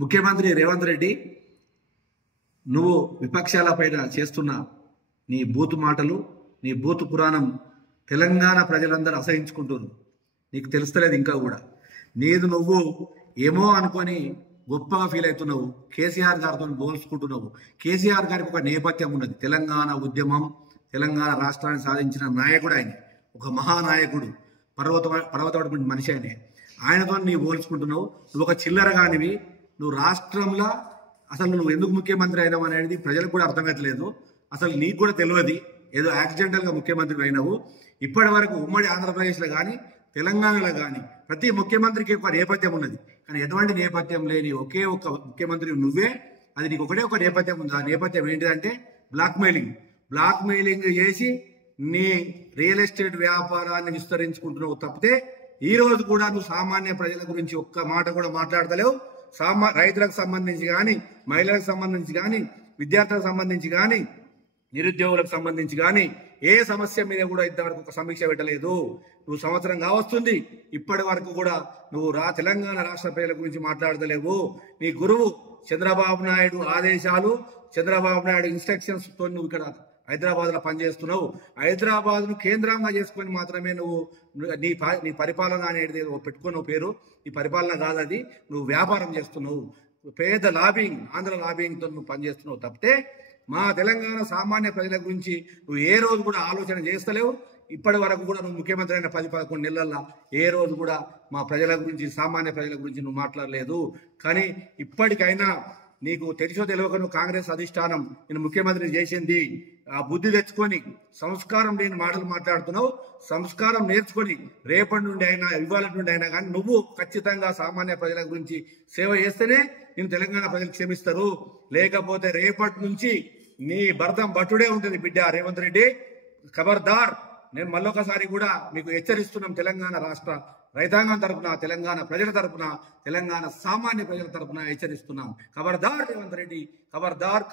ముఖ్యమంత్రి రేవంత్ రెడ్డి నువ్వు విపక్షాల పైన చేస్తున్న నీ బూతు మాటలు, నీ బూతు పురాణం తెలంగాణ ప్రజలందరూ అసహించుకుంటున్నారు. నీకు తెలుస్తలేదు ఇంకా కూడా. నీది నువ్వు ఏమో అనుకొని గొప్పగా ఫీల్ అవుతున్నావు. కేసీఆర్ గారితో పోల్చుకుంటున్నావు. కేసీఆర్ గారికి ఒక నేపథ్యం ఉన్నది. తెలంగాణ ఉద్యమం, తెలంగాణ రాష్ట్రాన్ని సాధించిన నాయకుడు ఆయన. ఒక మహానాయకుడు, పర్వతమైనటువంటి మనిషి ఆయనే. ఆయనతో నీవు పోల్చుకుంటున్నావు. నువ్వు ఒక చిల్లరగానివి. నువ్వు రాష్ట్రంలో అసలు నువ్వు ఎందుకు ముఖ్యమంత్రి అయినావు అనేది ప్రజలకు కూడా అర్థమవుతలేదు. అసలు నీకు కూడా తెలియదు. ఏదో యాక్సిడెంటల్గా ముఖ్యమంత్రి అయినావు. ఇప్పటి వరకు ఉమ్మడి ఆంధ్రప్రదేశ్లో కానీ తెలంగాణలో కానీ ప్రతి ముఖ్యమంత్రికి ఒక నేపథ్యం ఉన్నది. కానీ ఎటువంటి నేపథ్యం లేని ఒకే ఒక్క ముఖ్యమంత్రి నువ్వే. అది నీకు ఒకటే ఒక నేపథ్యం ఉంది. ఆ నేపథ్యం ఏంటిదంటే బ్లాక్మెయిలింగ్ చేసి నీ రియల్ ఎస్టేట్ వ్యాపారాన్ని విస్తరించుకుంటున్నావు తప్పితే ఈ రోజు కూడా నువ్వు సామాన్య ప్రజల గురించి ఒక్క మాట కూడా మాట్లాడతలేవు. రైతులకు సంబంధించి కానీ, మహిళలకు సంబంధించి కానీ, విద్యార్థులకు సంబంధించి కానీ, నిరుద్యోగులకు సంబంధించి కానీ ఏ సమస్య మీద కూడా ఇంతవరకు ఒక సమీక్ష పెట్టలేదు. నువ్వు సంవత్సరం కావస్తుంది, ఇప్పటి వరకు కూడా నువ్వు తెలంగాణ రాష్ట్ర ప్రజల గురించి మాట్లాడతలేవు. నీ గురువు చంద్రబాబు నాయుడు ఆదేశాలు, చంద్రబాబు నాయుడు ఇన్స్ట్రక్షన్స్ తో నువ్వు ఇక్కడ హైదరాబాద్ లో పనిచేస్తున్నావు. హైదరాబాద్ ను కేంద్రంగా చేసుకొని మాత్రమే నువ్వు నీ పరిపాలన అనేది పెట్టుకున్న పేరు. నీ పరిపాలన కాదది. నువ్వు వ్యాపారం చేస్తున్నావు. పేద లాబింగ్, ఆంధ్ర లాబింగ్ తో నువ్వు పనిచేస్తున్నావు తప్పితే మా తెలంగాణ సామాన్య ప్రజల గురించి నువ్వు ఏ రోజు కూడా ఆలోచన చేస్తలేవు. ఇప్పటి వరకు కూడా నువ్వు ముఖ్యమంత్రి అయిన 10-11 నెలల్లో ఏ రోజు కూడా మా ప్రజల గురించి, సామాన్య ప్రజల గురించి నువ్వు మాట్లాడలేదు. కానీ ఇప్పటికైనా నీకు తెలుసో తెలియక నువ్వు కాంగ్రెస్ అధిష్టానం నేను ముఖ్యమంత్రి చేసింది ఆ బుద్ధి తెచ్చుకొని సంస్కారం లేని మాటలు మాట్లాడుతున్నావు. సంస్కారం నేర్చుకొని రేపటి నుండి అయినా, ఇవాళ నుండి అయినా కానీ నువ్వు ఖచ్చితంగా సామాన్య ప్రజల గురించి సేవ చేస్తేనే నేను తెలంగాణ ప్రజలు క్షమిస్తారు. లేకపోతే రేపటి నుంచి నీ భర్తం బట్టుడే ఉంటుంది బిడ్డ రేవంత్ రెడ్డి. ఖబర్దార్. నేను మళ్ళొకసారి కూడా మీకు హెచ్చరిస్తున్నాం. తెలంగాణ రాష్ట్ర రైతాంగం తరపున, తెలంగాణ ప్రజల తరపున, తెలంగాణ సామాన్య ప్రజల తరపున హెచ్చరిస్తున్నాం. ఖబర్దార్ రేవంత్ రెడ్డి, ఖబర్దార్.